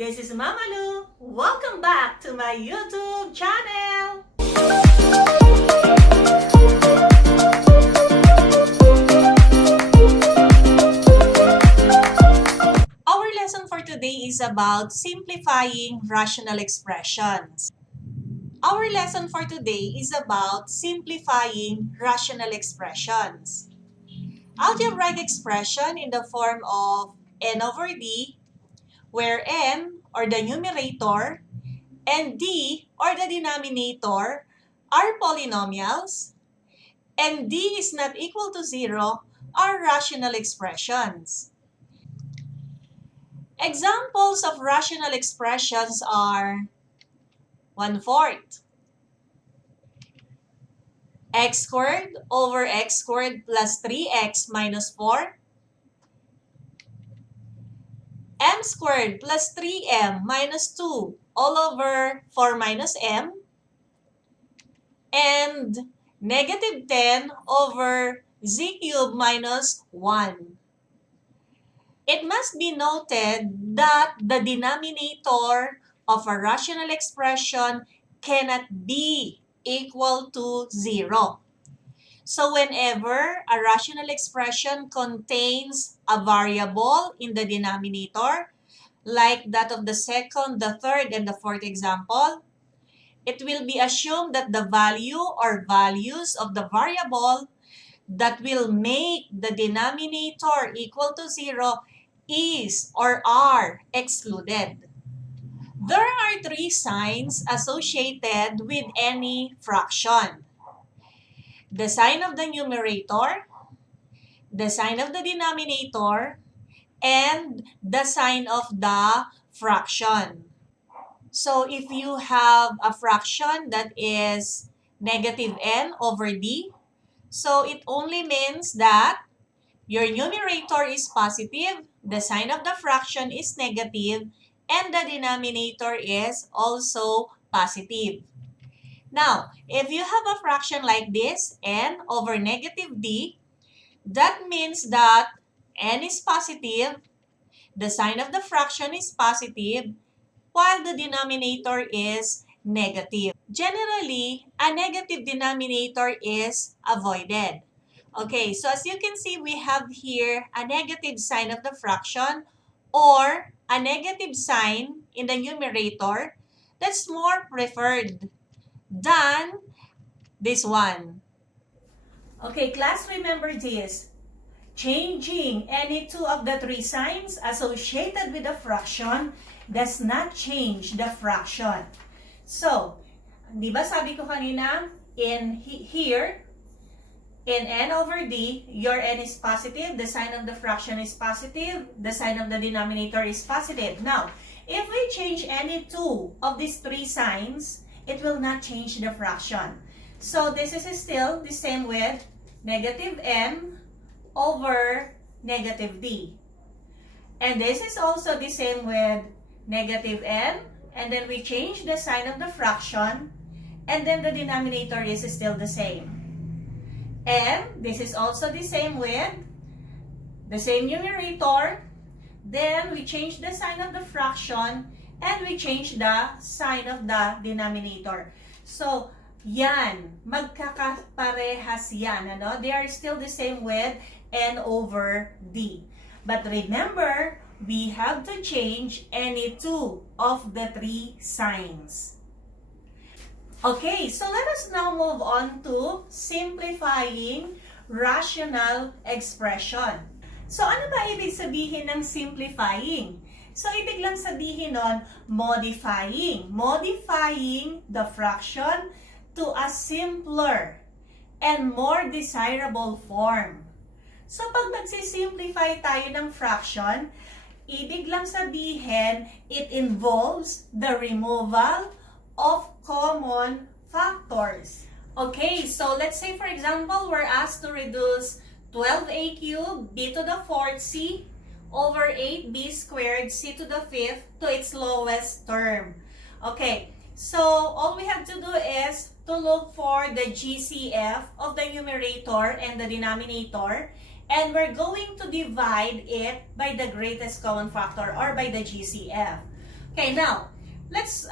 This is Mama Lu. Welcome back to my YouTube channel. Our lesson for today is about simplifying rational expressions. Our lesson for today is about simplifying rational expressions. Algebraic expression in the form of n over d, where n, or the numerator, and d, or the denominator, are polynomials, and d is not equal to 0, are rational expressions. Examples of rational expressions are 1/4, x squared over x squared plus 3x minus 4, m squared plus 3m minus 2 all over 4 minus m, and negative 10 over z cubed minus 1. It must be noted that the denominator of a rational expression cannot be equal to 0. So whenever a rational expression contains a variable in the denominator, like that of the second, the third, and the fourth example, it will be assumed that the value or values of the variable that will make the denominator equal to 0 is or are excluded. There are 3 signs associated with any fraction: the sign of the numerator, the sign of the denominator, and the sign of the fraction. So if you have a fraction that is negative n over d, so it only means that your numerator is positive, the sign of the fraction is negative, and the denominator is also positive. Now, if you have a fraction like this, n over negative d, that means that n is positive, the sign of the fraction is positive, while the denominator is negative. Generally, a negative denominator is avoided. Okay, so as you can see, we have here a negative sign of the fraction or a negative sign in the numerator that's more preferred than this one. Okay, class, remember this. Changing any 2 of the 3 signs associated with a fraction does not change the fraction. So, di ba sabi ko kanina, here, in n over d, your n is positive, the sign of the fraction is positive, the sign of the denominator is positive. Now, if we change any 2 of these 3 signs, it will not change the fraction. So, this is still the same with negative n over negative d. And this is also the same with negative n, and then we change the sign of the fraction, and then the denominator is still the same. And this is also the same with the same numerator, then we change the sign of the fraction, and we change the sign of the denominator. So, yan, magkakaparehas yan, ano? They are still the same with n over d. But remember, we have to change any 2 of the 3 signs. Okay, so let us now move on to simplifying rational expression. So ano ba ibig sabihin ng simplifying? So ibig lang sabihin nun, modifying. Modifying the fraction to a simpler and more desirable form. So pag nagsisimplify tayo ng fraction, ibig lang sabihin, it involves the removal of common factors. Okay, so let's say for example, we're asked to reduce 12a cubed b to the 4th c over 8b squared c to the 5th to its lowest term. Okay, so all we have to do is to look for the GCF of the numerator and the denominator, and we're going to divide it by the greatest common factor or by the GCF. Okay, now, let's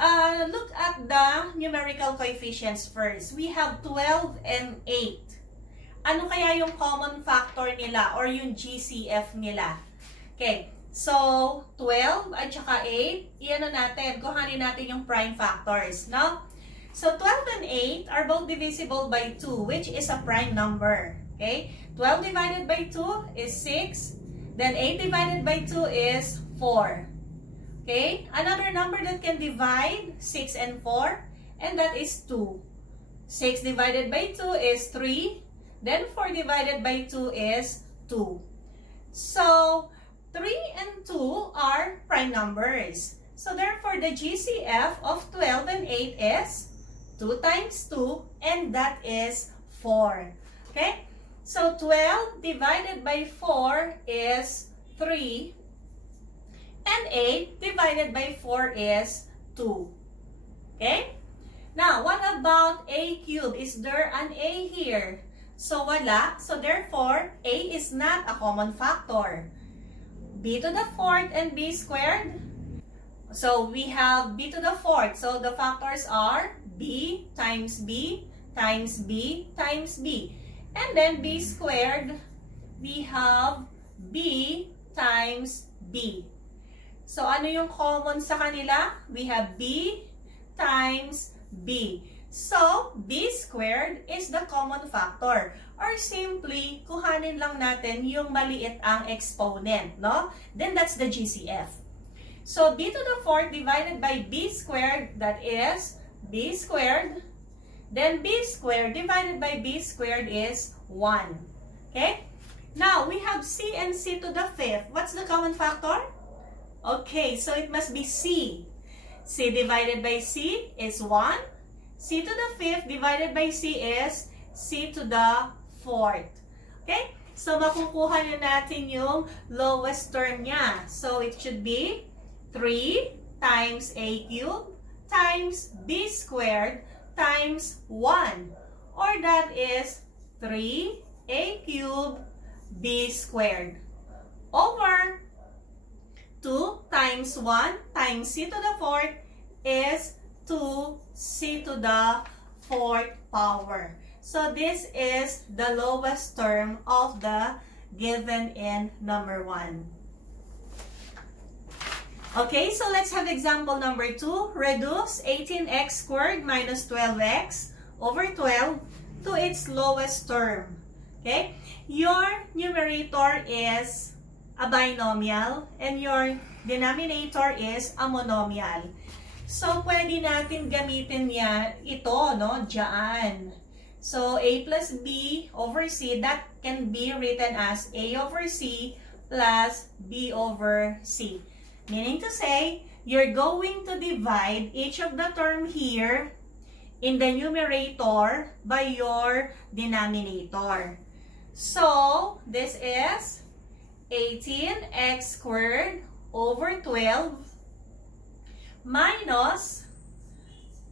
look at the numerical coefficients first. We have 12 and 8. Ano kaya yung common factor nila or yung GCF nila? Okay, so 12 at saka 8, iyan natin, kuhanin natin yung prime factors, no? So 12 and 8 are both divisible by 2, which is a prime number. Okay, 12 divided by 2 is 6, then 8 divided by 2 is 4. Okay, another number that can divide 6 and 4, and that is 2. 6 divided by 2 is 3. Then 4 divided by 2 is 2. So 3 and 2 are prime numbers. So therefore, the GCF of 12 and 8 is 2 times 2, and that is 4. Okay? So 12 divided by 4 is 3. And 8 divided by 4 is 2. Okay? Now, what about a cube? Is there an a here? So, wala. So, therefore, a is not a common factor. B to the fourth and b squared. So, we have b to the fourth. So, the factors are b times b times b times b. And then b squared, we have b times b. So, ano yung common sa kanila? We have b times b. So, b squared is the common factor. Or simply, kuhanin lang natin yung maliit ang exponent, no? Then that's the GCF. So, b to the fourth divided by b squared, that is b squared. Then b squared divided by b squared is 1. Okay? Now, we have c and c to the fifth. What's the common factor? Okay, so it must be c. c divided by c is 1. C to the fifth divided by c is c to the fourth. Okay? So, makukuha na natin yung lowest term niya. So, it should be 3 times a cubed times b squared times 1. Or that is 3a cubed b squared over 2 times 1 times c to the fourth is 2c to the fourth power. So this is the lowest term of the given in number 1. Okay, so let's have example number 2. Reduce 18x squared minus 12x over 12 to its lowest term. Okay, your numerator is a binomial and your denominator is a monomial. So, pwede natin gamitin niya ito, no? Diyan. So, a plus b over c, that can be written as a over c plus b over c. Meaning to say, you're going to divide each of the term here in the numerator by your denominator. So, this is 18x squared over 12 minus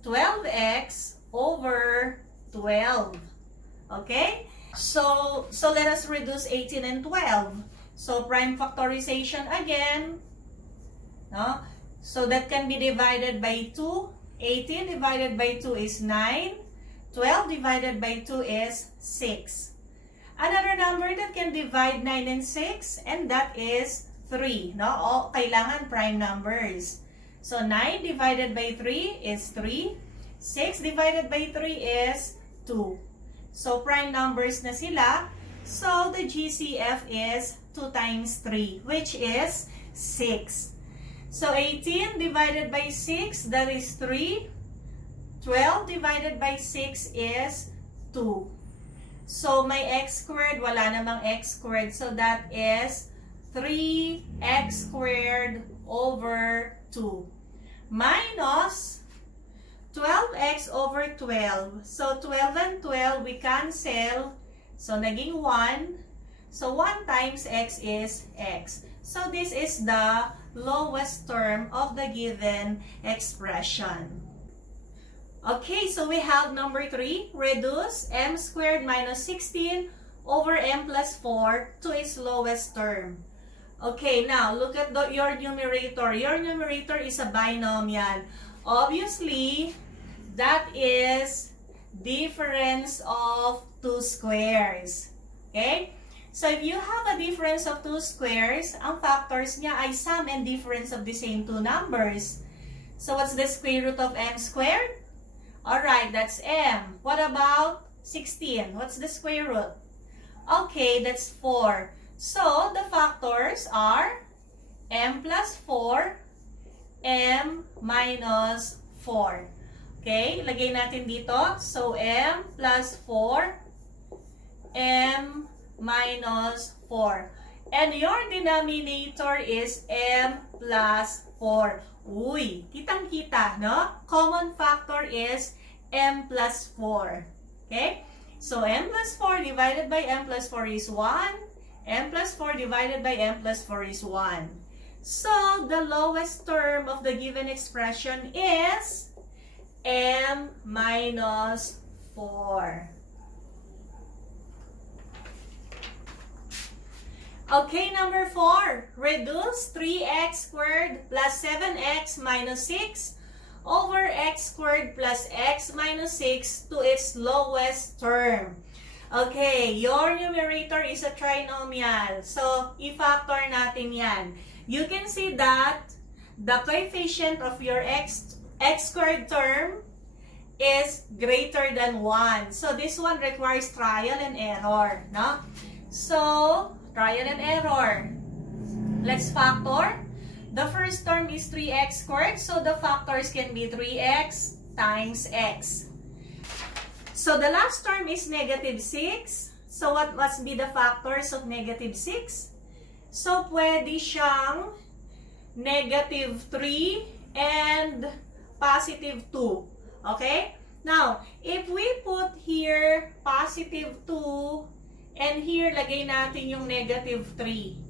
12x over 12. Okay? So let us reduce 18 and 12. So prime factorization again. No? So that can be divided by 2. 18 divided by 2 is 9. 12 divided by 2 is 6. Another number that can divide 9 and 6, and that is 3. No? O, kailangan prime numbers. So, 9 divided by 3 is 3. 6 divided by 3 is 2. So, prime numbers na sila. So, the GCF is 2 times 3, which is 6. So, 18 divided by 6, that is 3. 12 divided by 6 is 2. So, may x squared, wala namang x squared. So, that is 3x squared over 2. Minus 12x over 12. So, 12 and 12, we cancel. So, naging 1. So, 1 times x is x. So, this is the lowest term of the given expression. Okay, so we have number 3. Reduce m squared minus 16 over m plus 4 to its lowest term. Okay, now look at your numerator. Your numerator is a binomial. Obviously, that is difference of two squares. Okay? So if you have a difference of two squares, ang factors niya ay sum and difference of the same two numbers. So what's the square root of m squared? Alright, that's m. What about 16? What's the square root? Okay, that's 4. So the factors are m plus 4, m minus 4. Okay, lagay natin dito. So m plus 4, m minus 4. And your denominator is m plus 4. Uy, kitang-kita, no? Common factor is m plus 4. Okay? So m plus 4 divided by m plus 4 is 1. M plus 4 divided by m plus 4 is 1. So the lowest term of the given expression is m minus 4. Okay, number 4. Reduce 3x squared plus 7x minus 6 over x squared plus x minus 6 to its lowest term. Okay, your numerator is a trinomial. So, i-factor natin yan. You can see that the coefficient of your x squared term is greater than 1. So, this one requires trial and error. No? So, trial and error. Let's factor. The first term is 3x squared. So, the factors can be 3x times x. So, the last term is negative 6. So, what must be the factors of negative 6? So, pwede siyang negative 3 and positive 2. Okay? Now, if we put here positive 2 and here lagay natin yung negative 3.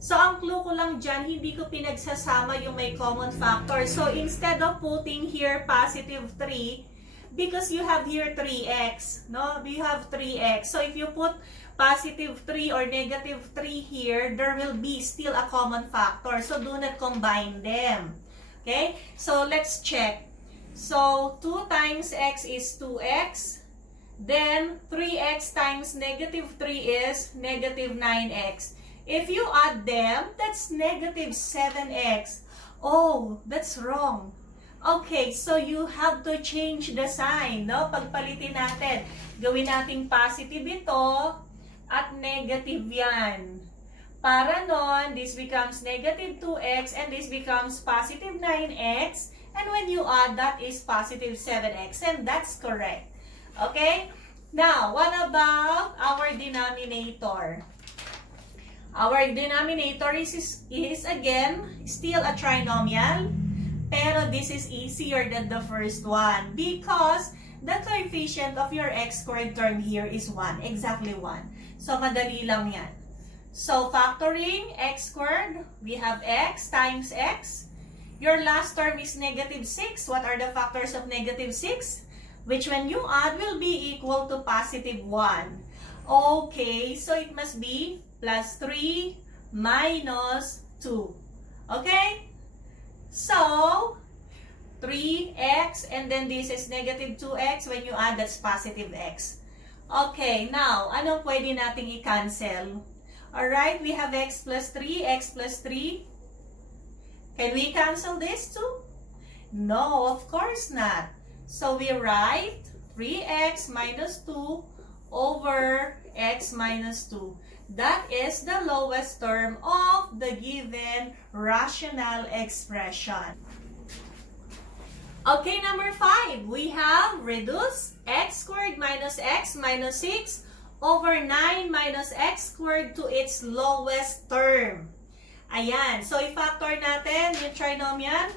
So, ang clue ko lang dyan, hindi ko pinagsasama yung may common factor. So, instead of putting here positive 3, because you have here 3x, no? You have 3x. So, if you put positive 3 or negative 3 here, there will be still a common factor. So, do not combine them. Okay? So, let's check. So, 2 times x is 2x. Then, 3x times negative 3 is negative 9x. If you add them, that's negative 7x. Oh, that's wrong. Okay, so you have to change the sign, no? Pagpalitin natin. Gawin nating positive ito at negative yan. Para nun, this becomes negative 2x and this becomes positive 9x. And when you add, that is positive 7x. And that's correct. Okay? Now, what about our denominator? Our denominator is again still a trinomial. Pero this is easier than the first one because the coefficient of your x squared term here is 1. Exactly 1. So, madali lang yan. So, factoring x squared, we have x times x. Your last term is negative 6. What are the factors of negative 6? Which when you add will be equal to positive 1. Okay, so it must be plus 3 minus 2. Okay? So, 3x and then this is negative 2x. When you add, that's positive x. Okay, now, ano pwede nating i-cancel? Alright, we have x plus 3, x plus 3. Can we cancel this too? No, of course not. So, we write 3x minus 2 over x minus 2. That is the lowest term of the given rational expression. Okay, number 5. We have reduce x squared minus x minus 6 over 9 minus x squared to its lowest term. Ayan. So, i-factor natin yung trinomial.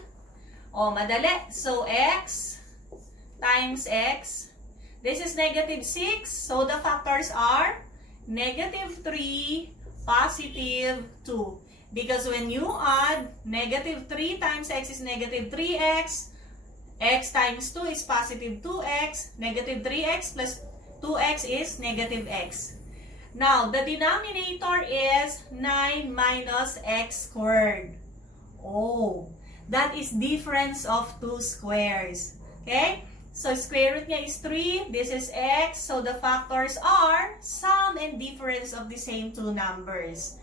O, madali. So, x times x. This is negative 6. So, the factors are negative 3, positive 2. Because when you add negative 3 times x is negative 3x, x times 2 is positive 2x, negative 3x plus 2x is negative x. Now, the denominator is 9 minus x squared. Oh, that is difference of two squares. Okay? So, square root niya is 3. This is x. So, the factors are sum and difference of the same two numbers.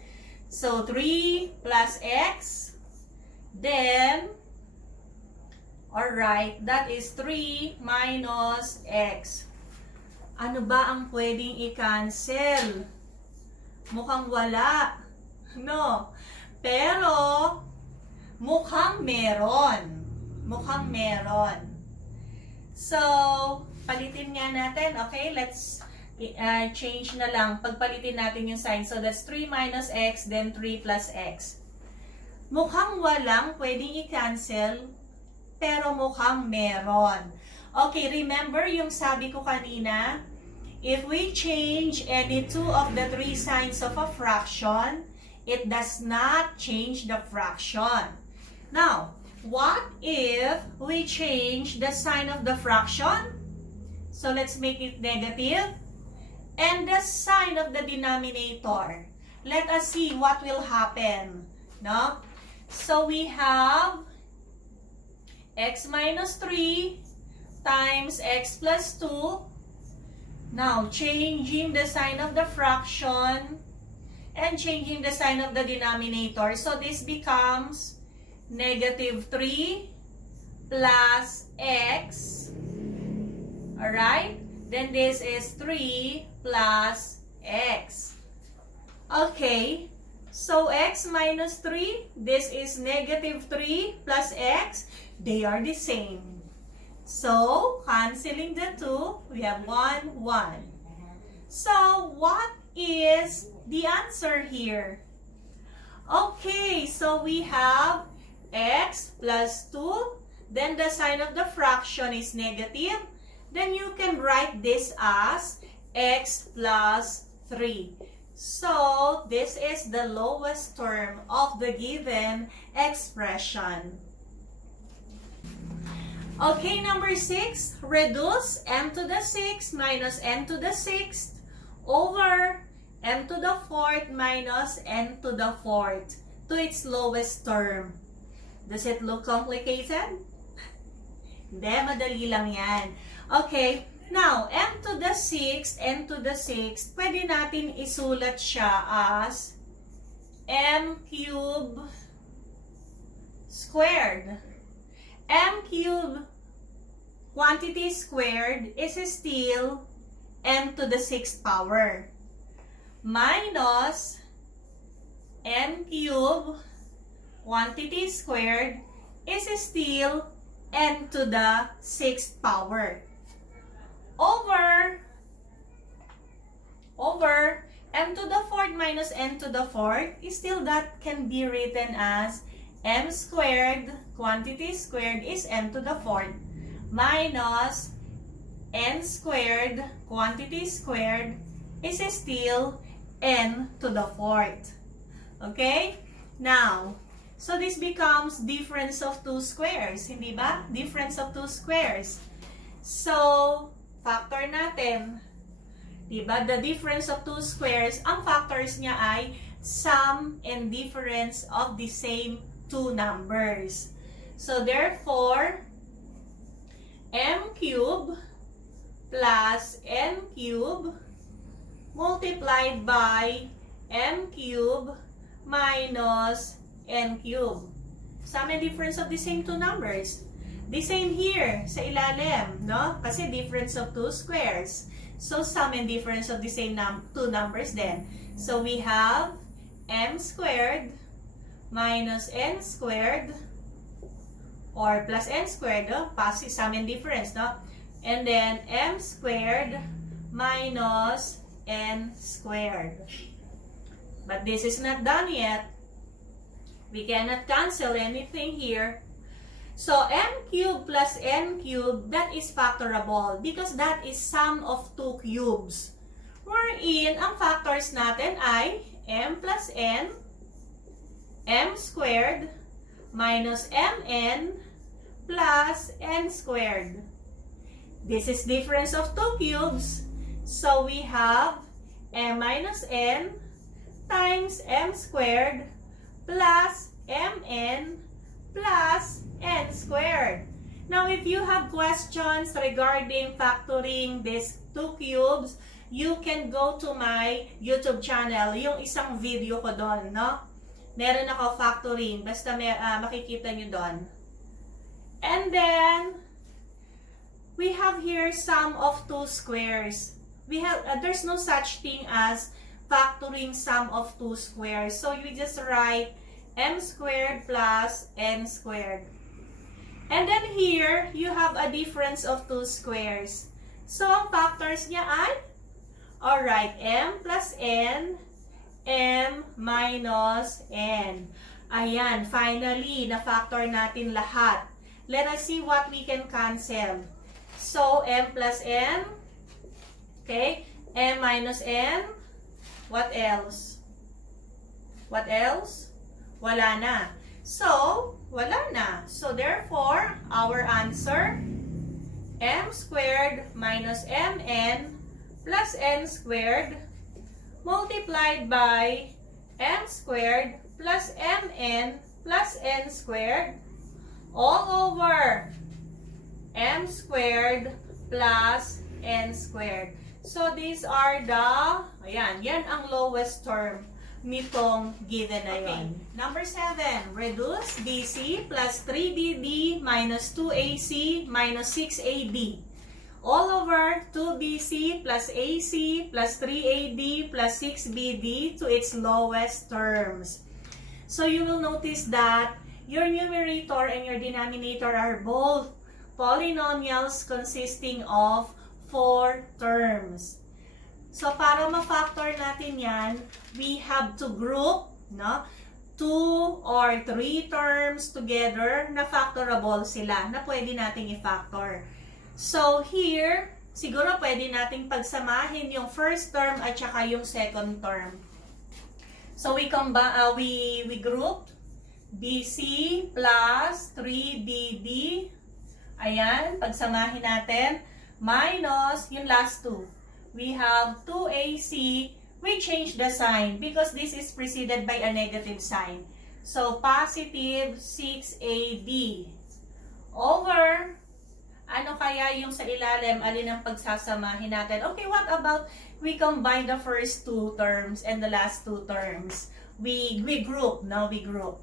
So, 3 plus x. Then, alright, that is 3 minus x. Ano ba ang pwedeng i-cancel? Mukhang wala. No. Pero, mukhang meron. Mukhang meron. So, palitin nga natin. Okay, let's change na lang. Pagpalitin natin yung sign. So, that's 3 minus x, then 3 plus x. Mukhang walang pwedeng i-cancel, pero mukhang meron. Okay, remember yung sabi ko kanina? If we change any two of the three signs of a fraction, it does not change the fraction. Now, what if we change the sign of the fraction? So, let's make it negative. And the sign of the denominator. Let us see what will happen. No? So, we have x minus 3 times x plus 2. Now, changing the sign of the fraction and changing the sign of the denominator. So, this becomes negative 3 plus x. Alright? Then, this is 3 plus x. Okay. So, x minus 3, this is negative 3 plus x. They are the same. So, canceling the 2, we have 1, 1. So, what is the answer here? Okay, so we have x plus 2, then the sign of the fraction is negative. Then you can write this as x plus 3. So, this is the lowest term of the given expression. Okay, number 6, reduce m to the 6 minus n to the 6th over m to the 4th minus n to the 4th to its lowest term. Does it look complicated? Hindi, madali lang yan. Okay, now, m to the 6th, n to the 6th, pwede natin isulat siya as m cubed squared. M cubed quantity squared is still m to the 6th power minus n cubed quantity squared is still n to the 6th power over m to the 4th minus n to the 4th is still that can be written as m squared quantity squared is m to the 4th minus n squared quantity squared is still n to the 4th. Okay? Now, so this becomes difference of two squares. Hindi ba? Difference of two squares. So, factor natin. Diba? The difference of two squares, ang factors niya ay sum and difference of the same two numbers. So, therefore, m cubed plus n cubed multiplied by m cubed minus n cubed. Sum and difference of the same two numbers. The same here sa ilalim, no? Kasi difference of two squares. So, sum and difference of the same two numbers then. So, we have m squared minus n squared or plus n squared, no? Passive sum and difference, no? And then m squared minus n squared. But this is not done yet. We cannot cancel anything here. So, m cubed plus n cubed, that is factorable because that is sum of two cubes. Wherein, ang factors natin ay m plus n, m squared, minus mn, plus n squared. This is difference of two cubes. So, we have m minus n times m squared plus mn plus n squared. Now, if you have questions regarding factoring these two cubes, you can go to my YouTube channel. Yung isang video ko doon, no? Meron ako factoring. Basta makikita nyo doon. And then, we have here sum of two squares. There's no such thing as factoring sum of two squares. So, you just write m squared plus n squared. And then here, you have a difference of two squares. So, ang factors niya ay, alright, m plus n, m minus n. Ayan, finally, na-factor natin lahat. Let us see what we can cancel. So, m plus n, okay, m minus n, what else? What else? Wala na. So, wala na. So, therefore, our answer, m squared minus mn plus n squared multiplied by m squared plus mn plus n squared all over m squared plus n squared. So, these are the, ayan, yan ang lowest term nitong given na yun. Okay. Number 7, reduce BC plus 3BD minus 2AC minus 6AB all over 2BC plus AC plus 3AD plus 6BD to its lowest terms. So you will notice that your numerator and your denominator are both polynomials consisting of 4 terms. So, para ma-factor natin yan, we have to group, no, 2 or 3 terms together na factorable sila, na pwede nating i-factor. So, here, siguro pwede nating pagsamahin yung first term at saka yung second term. So, we grouped BC plus 3BD. Ayan, pagsamahin natin, minus yung last 2. We have 2AC, we change the sign because this is preceded by a negative sign. So, positive 6AD over, ano kaya yung sa ilalim, alin ang pagsasamahin natin? Okay, what about we combine the first 2 terms and the last 2 terms? We group, now we group.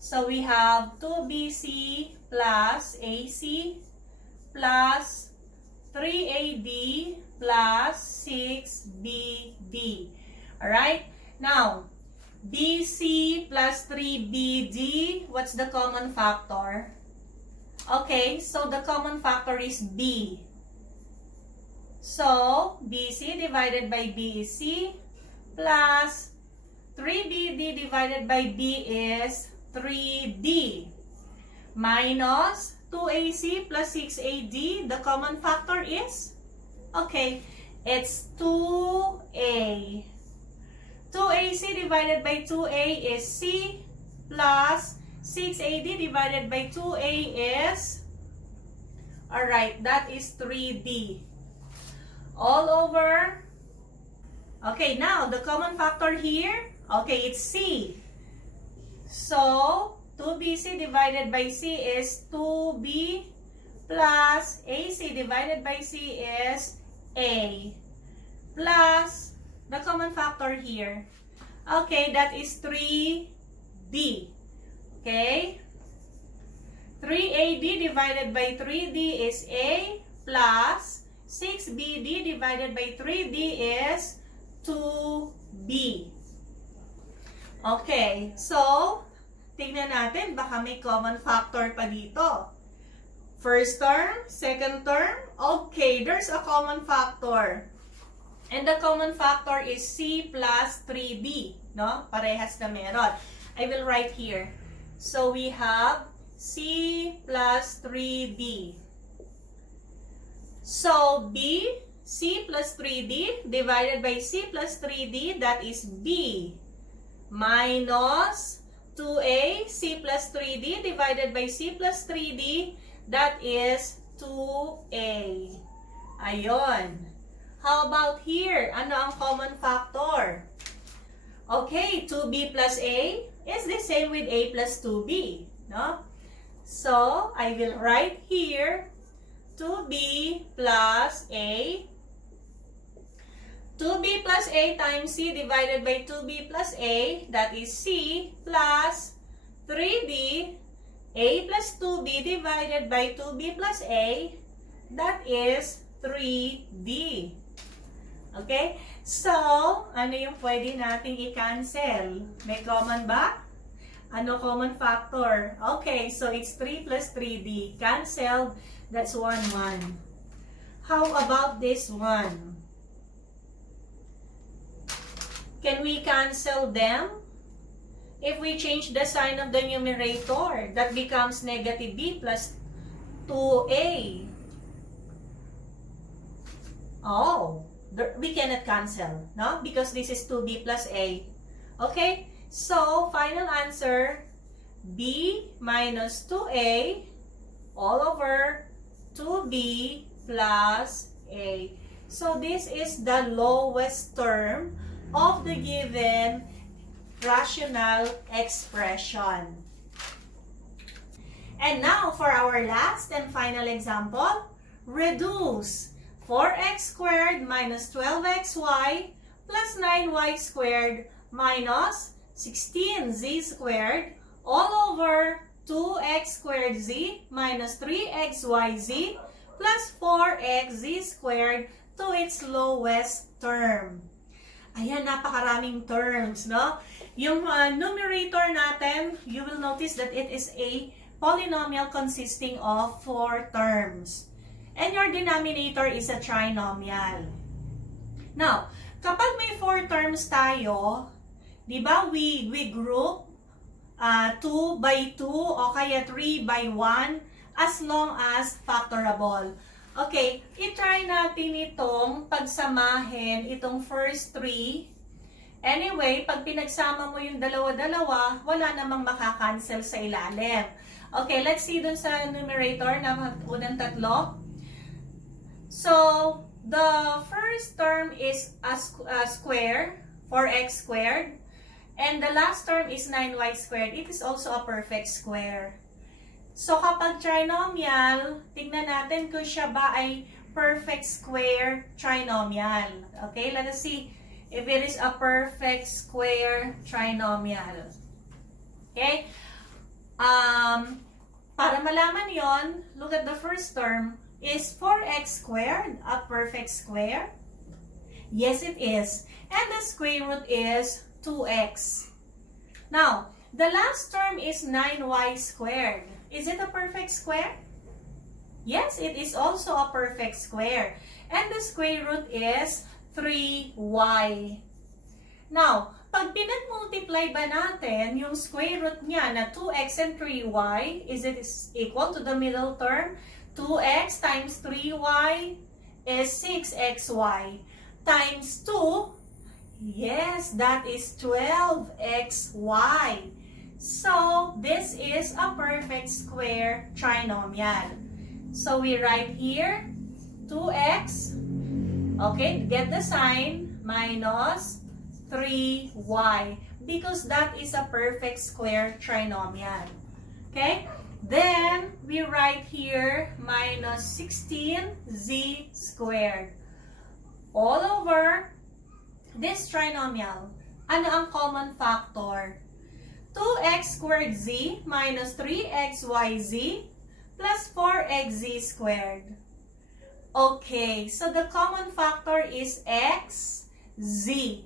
So, we have 2BC plus AC plus 3AD plus 6BD. Alright? Now, BC plus 3BD, what's the common factor? Okay, so the common factor is B. So, BC divided by BC plus 3BD divided by B is 3D minus 2AC plus 6AD, the common factor is? Okay, it's 2A. 2AC divided by 2A is C plus 6AD divided by 2A is, alright, that is 3D. All over, okay, now the common factor here, okay, it's C. So, 2BC divided by C is 2B plus AC divided by C is A plus the common factor here. Okay, that is 3B. Okay? 3AD divided by 3D is A plus 6BD divided by 3D is 2B. Okay, so tingnan natin, baka may common factor pa dito. First term, second term, okay, there's a common factor. And the common factor is C plus 3B, no? Parehas na meron. I will write here. So we have C plus 3D. So B, C plus 3D divided by C plus 3D, that is B, minus 2A, C plus 3D divided by C plus 3D, that is 2A. Ayon. How about here? Ano ang common factor? Okay, 2b plus a is the same with a plus 2b. No? So, I will write here 2b plus a. 2b plus a times c divided by 2b plus a, that is c plus 3b, a plus 2b divided by 2b plus a, that is 3b. Okay? So, ano yung pwede nating i-cancel? May common ba? Ano common factor? Okay, so it's 3 plus 3b. Cancelled, that's 1, 1. How about this one? Can we cancel them? If we change the sign of the numerator, that becomes negative b plus 2a. Oh, we cannot cancel, no? Because this is 2b plus a. Okay? So, final answer, b minus 2a all over 2b plus a. So, this is the lowest term of the given rational expression. And now, for our last and final example, reduce 4x squared minus 12xy plus 9y squared minus 16z squared all over 2x squared z minus 3xyz plus 4xz squared to its lowest term. Ayan, napakaraming terms, no? Yung numerator natin, you will notice that it is a polynomial consisting of 4 terms. And your denominator is a trinomial. Now, kapag may 4 terms tayo, di ba, we group 2 by 2 o kaya 3 by 1 as long as factorable. Okay, i-try natin itong pagsamahin, itong first 3. Anyway, pag pinagsama mo yung dalawa-dalawa, wala namang makakancel sa ilalim. Okay, let's see dun sa numerator na unang tatlo. So, the first term is a square, 4x squared. And the last term is 9y squared. It is also a perfect square. So, kapag trinomial, tignan natin kung siya ba ay perfect square trinomial. Okay, let us see if it is a perfect square trinomial. Okay? Para malaman yon, look at the first term. Is 4x squared a perfect square? Yes, it is. And the square root is 2x. Now, the last term is 9y squared. Is it a perfect square? Yes, it is also a perfect square. And the square root is 3y. Now, pag pinag-multiply ba natin yung square root niya na 2x and 3y, is it equal to the middle term? 2x times 3y is 6xy. Times 2, yes, that is 12xy. So, this is a perfect square trinomial. So, we write here 2x, okay, get the sign, minus 3y, because that is a perfect square trinomial. Okay? Then, we write here minus 16z squared all over this trinomial. Ano ang common factor? 2x squared z minus 3xyz plus 4xz squared. Okay, so the common factor is x, z.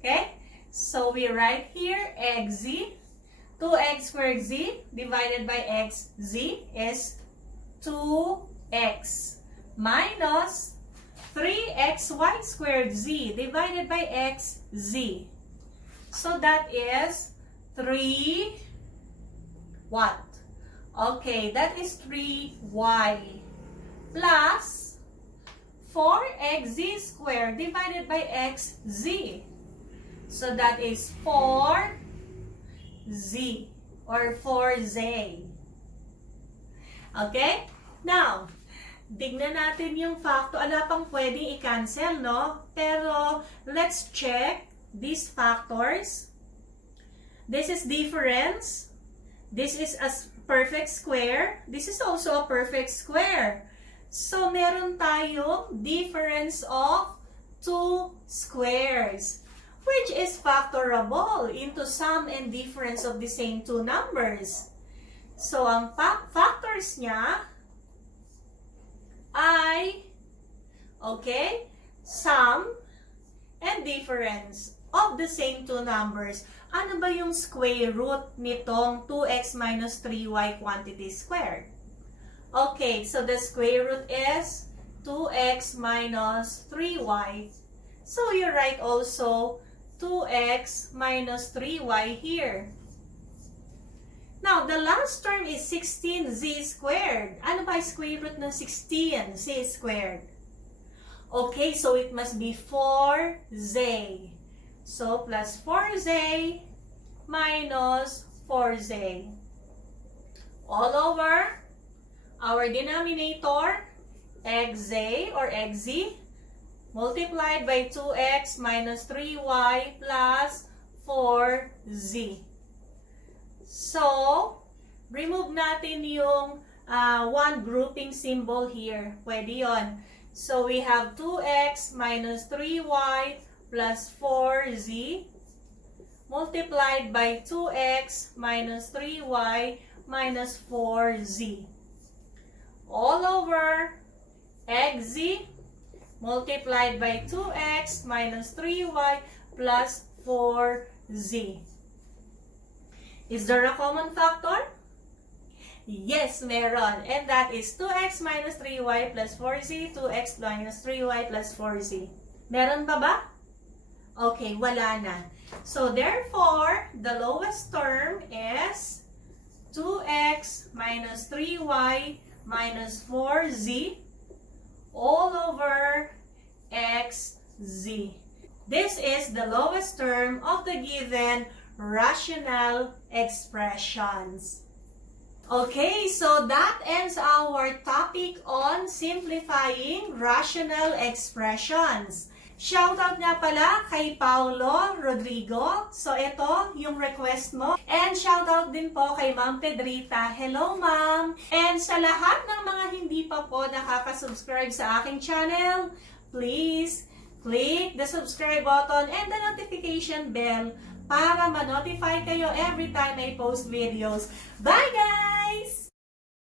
Okay, so we write here xz. 2x squared z divided by xz is 2x minus 3xy squared z divided by xz. So that is 3 what? Okay, that is 3y plus 4xz squared divided by xz. So that is 4z or 4z. Okay? Now, Tignan natin yung factor. Ala pang pwedeng i-cancel, no? Pero, let's check these factors. This is difference. This is a perfect square. This is also a perfect square. So, meron tayong difference of two squares, which is factorable into sum and difference of the same two numbers. So, ang factors niya ay, okay, sum and difference of the same two numbers. Ano ba yung square root nitong 2x minus 3y quantity squared? Okay, so the square root is 2x minus 3y. So you write also 2x minus 3y here. Now, the last term is 16z squared. Ano ba yung square root ng 16z squared? Okay, so it must be 4z. So, plus 4z minus 4z. All over our denominator, xz or xz, multiplied by 2x minus 3y plus 4z. So, remove natin yung one grouping symbol here. Pwede yon. So, we have 2x minus 3y plus 4z multiplied by 2x minus 3y minus 4z. All over xz multiplied by 2x minus 3y plus 4z. Is there a common factor? Yes, meron. And that is 2x minus 3y plus 4z, 2x minus 3y plus 4z. Meron pa ba? Okay, wala na. So, therefore, the lowest term is 2x minus 3y minus 4z all over xz. This is the lowest term of the given rational expressions. Okay, so that ends our topic on simplifying rational expressions. Shoutout nga pala kay Paulo Rodrigo. So, ito yung request mo. And shoutout din po kay Ma'am Pedrita. Hello, Ma'am! And sa lahat ng mga hindi pa po nakaka-subscribe sa aking channel, please click the subscribe button and the notification bell para ma-notify kayo every time I post videos. Bye, guys!